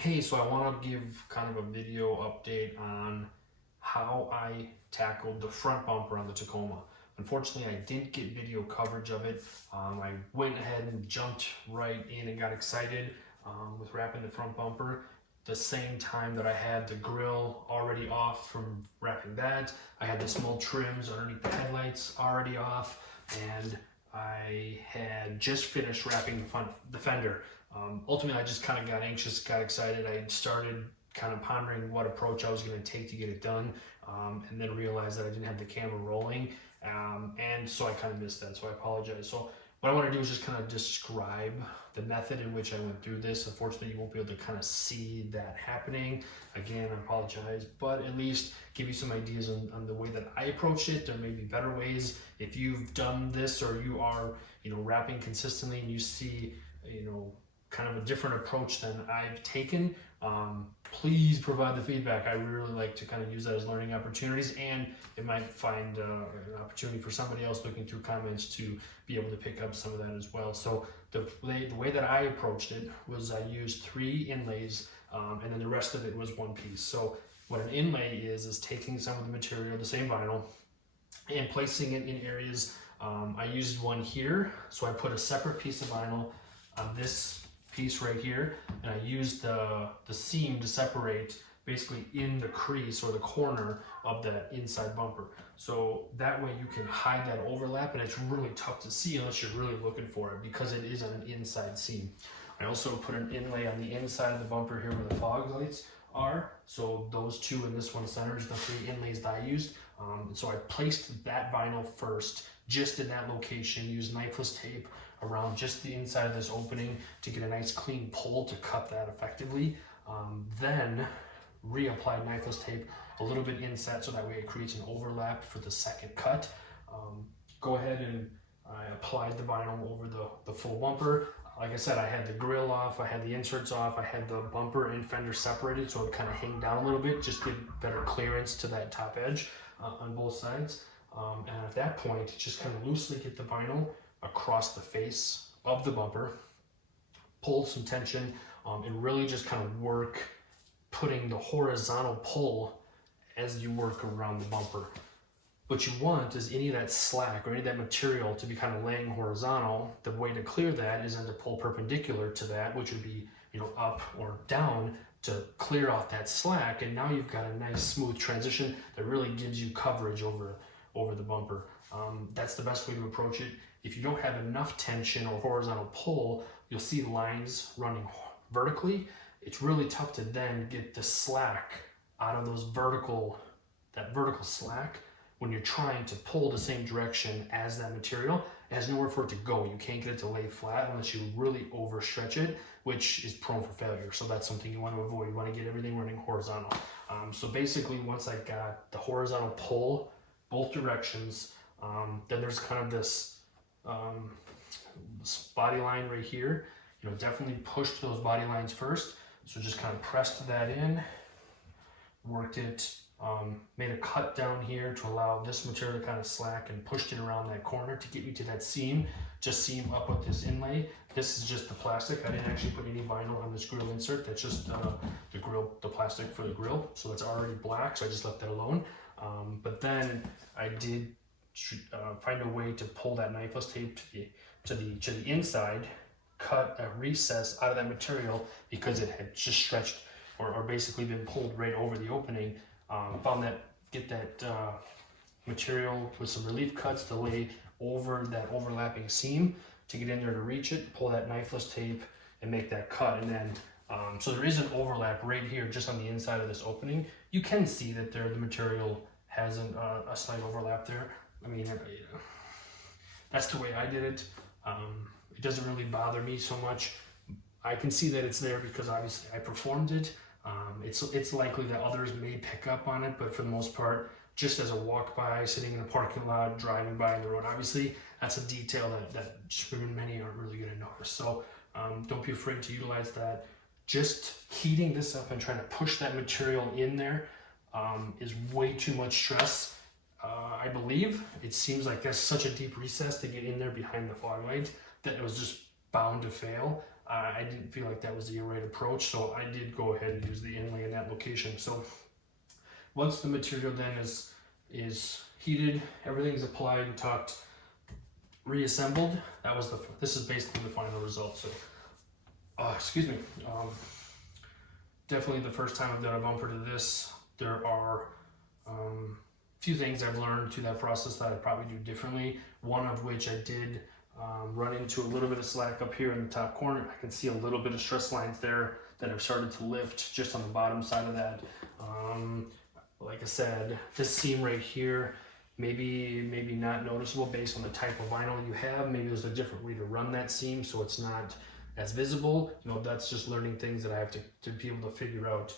Hey, so I want to give kind of a video update on how I tackled the front bumper on the Tacoma. Unfortunately, I didn't get video coverage of it. I went ahead and jumped right in and got excited with wrapping the front bumper. The same time that I had the grill already off from wrapping that, I had the small trims underneath the headlights already off, and I had just finished wrapping the fender. Ultimately, I just kind of got anxious, got excited. I started kind of pondering what approach I was going to take to get it done, and then realized that I didn't have the camera rolling, and so I kind of missed that, so I apologize. So what I want to do is just kind of describe the method in which I went through this. Unfortunately, you won't be able to kind of see that happening. Again, I apologize, but at least give you some ideas on the way that I approach it. There may be better ways. If you've done this or you are, wrapping consistently and you see, kind of a different approach than I've taken, please provide the feedback. I really like to kind of use that as learning opportunities, and it might find an opportunity for somebody else looking through comments to be able to pick up some of that as well. So the way that I approached it was I used 3 inlays, and then the rest of it was one piece. So what an inlay is taking some of the material, the same vinyl, and placing it in areas. I used one here, so I put a separate piece of vinyl on this piece right here, and I used the seam to separate basically in the crease or the corner of that inside bumper. So that way you can hide that overlap, and it's really tough to see unless you're really looking for it because it is on an inside seam. I also put an inlay on the inside of the bumper here where the fog lights are. So those 2 and this one centers the 3 inlays that I used. So I placed that vinyl first, just in that location, used knifeless tape around just the inside of this opening to get a nice clean pull to cut that effectively. Then reapplied knifeless tape a little bit inset so that way it creates an overlap for the second cut. Go ahead and I applied the vinyl over the full bumper. Like I said, I had the grill off, I had the inserts off, I had the bumper and fender separated so it kind of hang down a little bit, just give better clearance to that top edge on both sides. And at that point, just kind of loosely get the vinyl across the face of the bumper, pull some tension, and really just kind of work putting the horizontal pull as you work around the bumper. What you want is any of that slack or any of that material to be kind of laying horizontal. The way to clear that is then to pull perpendicular to that, which would be up or down to clear off that slack, and now you've got a nice smooth transition that really gives you coverage over the bumper. That's the best way to approach it. If you don't have enough tension or horizontal pull, you'll see lines running vertically. It's really tough to then get the slack out of that vertical slack when you're trying to pull the same direction as that material. It has nowhere for it to go. You can't get it to lay flat unless you really overstretch it, which is prone for failure. So that's something you want to avoid. You want to get everything running horizontal. So basically, once I got the horizontal pull both directions, then there's kind of this body line right here. Definitely pushed those body lines first. So just kind of pressed that in, worked it, made a cut down here to allow this material to kind of slack, and pushed it around that corner to get me to that seam. Just seam up with this inlay. This is just the plastic. I didn't actually put any vinyl on this grill insert. That's just the plastic for the grill. So it's already black, so I just left that alone. But then I did find a way to pull that knifeless tape to the inside, cut a recess out of that material because it had just stretched or basically been pulled right over the opening. Get that material with some relief cuts to lay over that overlapping seam to get in there to reach it, pull that knifeless tape and make that cut. And then so there is an overlap right here just on the inside of this opening. You can see that the material has a slight overlap there. I mean, that's the way I did it. It doesn't really bother me so much. I can see that it's there because obviously I performed it. It's likely that others may pick up on it, but for the most part, just as a walk by, sitting in a parking lot, driving by on the road, obviously that's a detail that many aren't really going to notice. So don't be afraid to utilize that. Just heating this up and trying to push that material in there is way too much stress. I believe it seems like there's such a deep recess to get in there behind the fog light that it was just bound to fail. I didn't feel like that was the right approach, so I did go ahead and use the inlay in that location. So once the material then is heated, everything's applied and tucked, reassembled, this is basically the final result. So excuse me, definitely the first time I've done a bumper to this. There are a few things I've learned through that process that I'd probably do differently, one of which I did run into a little bit of slack up here in the top corner. I can see a little bit of stress lines there that have started to lift just on the bottom side of that. Like I said, this seam right here, maybe not noticeable based on the type of vinyl you have. Maybe there's a different way to run that seam so it's not as visible. You know, that's just learning things that I have to be able to figure out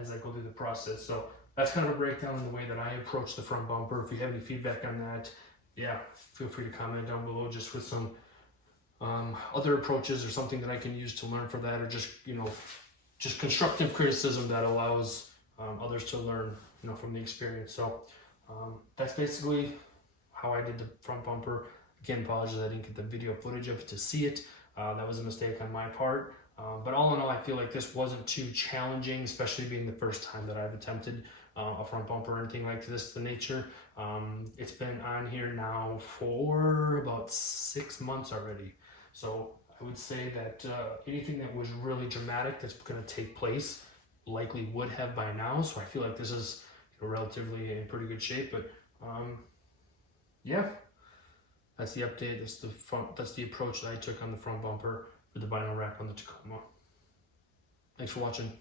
as I go through the process. So that's kind of a breakdown in the way that I approach the front bumper. If you have any feedback on that, yeah, feel free to comment down below just with some other approaches or something that I can use to learn from that, or just, you know, just constructive criticism that allows others to learn, you know, from the experience. So that's basically how I did the front bumper. Again, apologies I didn't get the video footage of it to see it. That was a mistake on my part. But all in all, I feel like this wasn't too challenging, especially being the first time that I've attempted a front bumper or anything like this to nature. It's been on here now for about 6 months already. So I would say that anything that was really dramatic that's going to take place likely would have by now. So I feel like this is relatively in pretty good shape. But yeah, that's the update. That's the approach that I took on the front bumper for the vinyl wrap on the Tacoma. Thanks for watching.